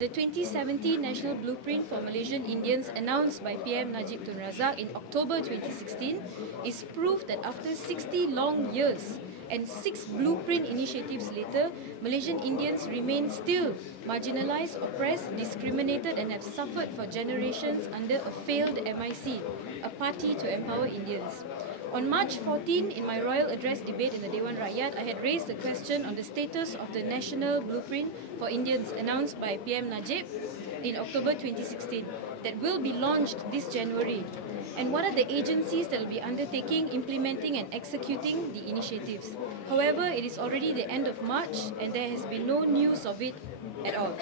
The 2017 National Blueprint for Malaysian Indians announced by PM Najib Tun Razak in October 2016 is proof that after 60 long years and 6 blueprint initiatives later, Malaysian Indians remain still marginalized, oppressed, discriminated and have suffered for generations under a failed MIC, a party to empower Indians. On March 14, in my royal address debate in the Dewan Rakyat, I had raised the question on the status of the National Blueprint for Indians announced by PM Najib in October 2016 that will be launched this January. And what are the agencies that will be undertaking, implementing and executing the initiatives? However, it is already the end of March and there has been no news of it at all.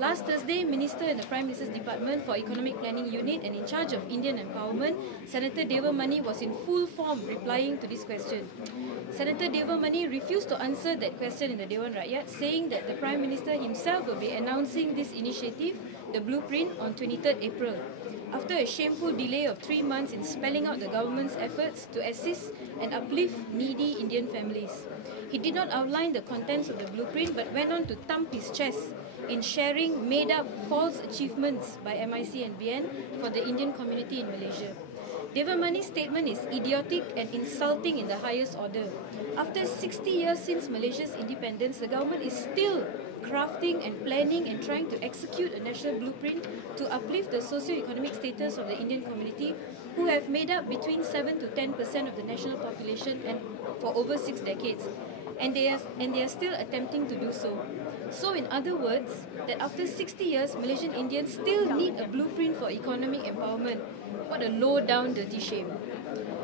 Last Thursday, Minister in the Prime Minister's Department for Economic Planning Unit and in charge of Indian Empowerment, Senator Deva Mani was in full form replying to this question. Senator Deva Mani refused to answer that question in the Dewan Rakyat, saying that the Prime Minister himself will be announcing this initiative, the blueprint, on 23rd April. After a shameful delay of 3 months in spelling out the government's efforts to assist and uplift needy Indian families. He did not outline the contents of the blueprint but went on to thump his chest in sharing made-up false achievements by MIC and BN for the Indian community in Malaysia. Deva Mani's statement is idiotic and insulting in the highest order. After 60 years since Malaysia's independence, the government is still crafting and planning and trying to execute a national blueprint to uplift the socio-economic status of the Indian community, who have made up between 7 to 10% of the national population and for over 6 decades. And they are still attempting to do so. So in other words, that after 60 years, Malaysian Indians still need a blueprint for economic empowerment. What a low-down dirty shame.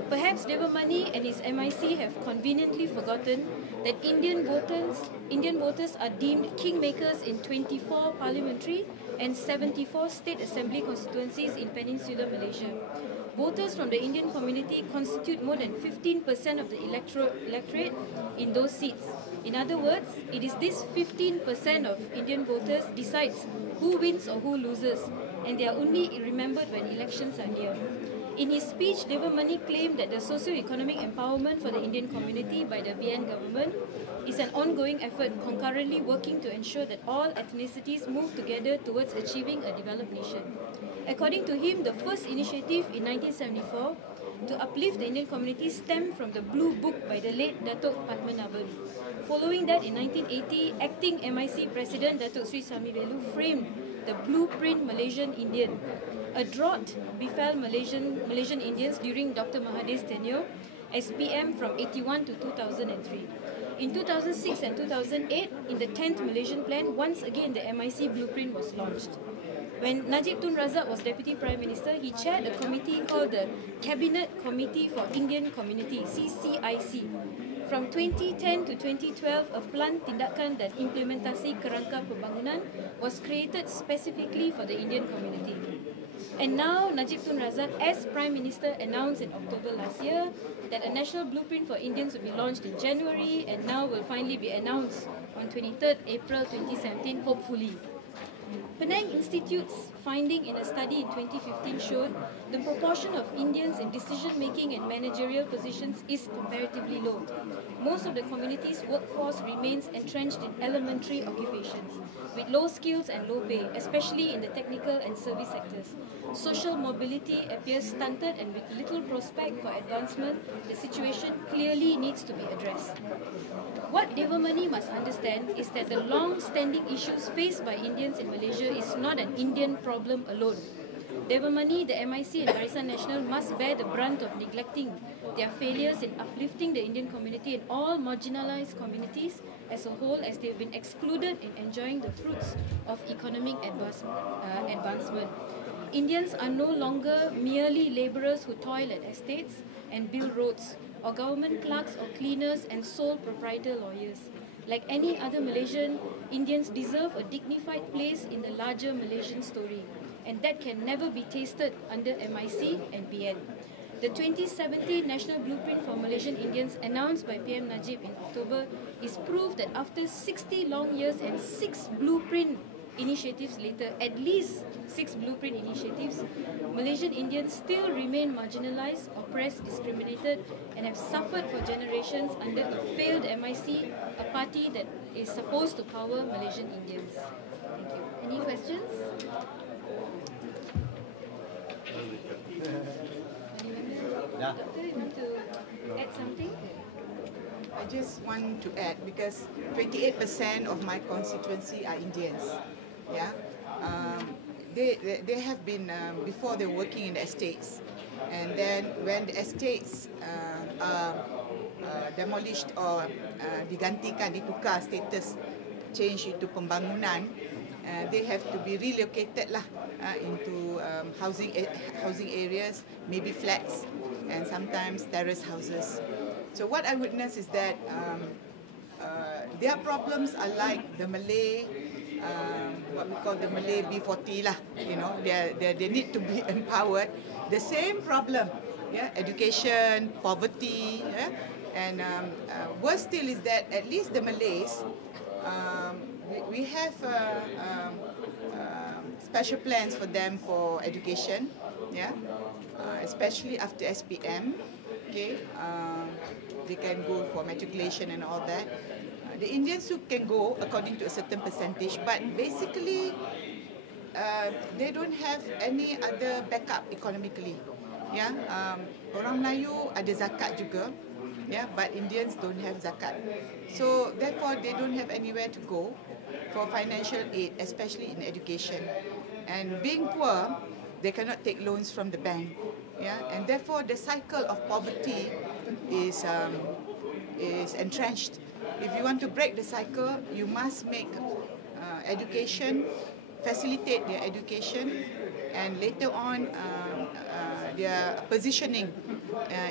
Perhaps Deva Mani and his MIC have conveniently forgotten that Indian voters are deemed kingmakers in 24 parliamentary and 74 state assembly constituencies in Peninsular Malaysia. Voters from the Indian community constitute more than 15% of the electorate in those seats. In other words, it is this 15% of Indian voters decides who wins or who loses, and they are only remembered when elections are near. In his speech, Deva Mani claimed that the socio-economic empowerment for the Indian community by the BN government is an ongoing effort concurrently working to ensure that all ethnicities move together towards achieving a developed nation. According to him, the first initiative in 1974 to uplift the Indian community stemmed from the Blue Book by the late Datuk Padmanabhan. Following that, in 1980, acting MIC President Datuk Sri Samivelu framed the Blueprint Malaysian Indian. A drought befell Malaysian Indians during Dr. Mahathir's tenure as PM from 81 to 2003. In 2006 and 2008, in the 10th Malaysian Plan, once again the MIC blueprint was launched. When Najib Tun Razak was Deputy Prime Minister, he chaired a committee called the Cabinet Committee for Indian Community, CCIC. From 2010 to 2012, a Plan Tindakan dan Implementasi Kerangka Pembangunan was created specifically for the Indian community. And now, Najib Tun Razak, as Prime Minister, announced in October last year that a national blueprint for Indians will be launched in January and now will finally be announced on 23rd April 2017, hopefully. Penang Institute's finding in a study in 2015 showed the proportion of Indians in decision-making and managerial positions is comparatively low. Most of the community's workforce remains entrenched in elementary occupations, with low skills and low pay, especially in the technical and service sectors. Social mobility appears stunted and with little prospect for advancement. The situation clearly needs to be addressed. What Deva Mani must understand is that the long-standing issues faced by Indians in Malaysia is not an Indian problem alone. Deva Mani, the MIC and Barisan Nasional must bear the brunt of neglecting their failures in uplifting the Indian community and all marginalized communities as a whole, as they have been excluded in enjoying the fruits of economic advancement. Indians are no longer merely labourers who toil at estates and build roads, or government clerks or cleaners and sole proprietor lawyers. Like any other Malaysian, Indians deserve a dignified place in the larger Malaysian story, and that can never be tasted under MIC and BN. The 2017 National Blueprint for Malaysian Indians announced by PM Najib in October is proof that after 60 long years and 6 blueprint initiatives later, at least 6 blueprint initiatives, Malaysian Indians still remain marginalized, oppressed, discriminated, and have suffered for generations under a failed MIC, a party that is supposed to power Malaysian Indians. Thank you. Any questions? Yeah. Doctor, you want to add something? I just want to add because 28% of my constituency are Indians. Yeah, they have been before they're working in the estates, and then when the estates are demolished or digantikan, ditukar status, change into pembangunan, they have to be relocated lah into housing areas, maybe flats, and sometimes terrace houses. So what I witness is that their problems are like the Malay, what we call the Malay B40 lah. You know, they need to be empowered. The same problem, yeah, education, poverty, yeah, and worse still is that at least the Malays, we have special plans for them for education, yeah, especially after SPM. Okay, they can go for matriculation and all that. The Indians too can go according to a certain percentage, but basically they don't have any other backup economically. Yeah, orang Melayu ada zakat juga, yeah, but Indians don't have zakat. So therefore they don't have anywhere to go for financial aid, especially in education. And being poor, they cannot take loans from the bank. Yeah, and therefore the cycle of poverty is entrenched. If you want to break the cycle, you must make education, facilitate their education, and later on their positioning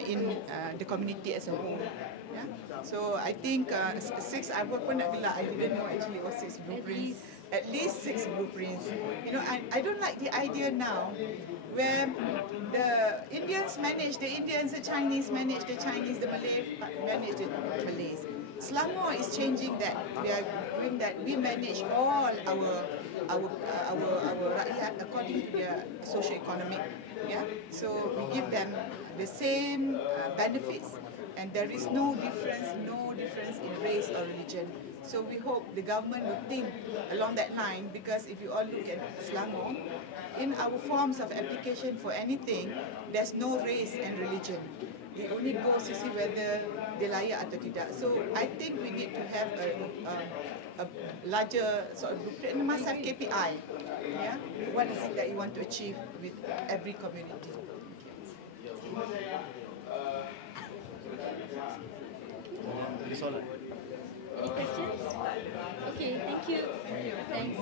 in the community as a whole. Yeah? So I think I didn't know actually what 6 blueprints. At least 6 blueprints. You know, I don't like the idea now where the Indians manage the Indians, the Chinese manage the Chinese, the Malay manage the Malays. Selangor is changing that. We are doing that. We manage all our rakyat according to their socio-economic. Yeah. So we give them the same benefits, and there is no difference in race or religion. So we hope the government will think along that line, because if you all look at Selangor, in our forms of application for anything, there's no race and religion. It only goes to see whether they layak atau tidak. So I think we need to have a larger sort of blueprint, and must have KPI. Yeah, what is it that you want to achieve with every community? Any questions? Okay, thank you. Thanks.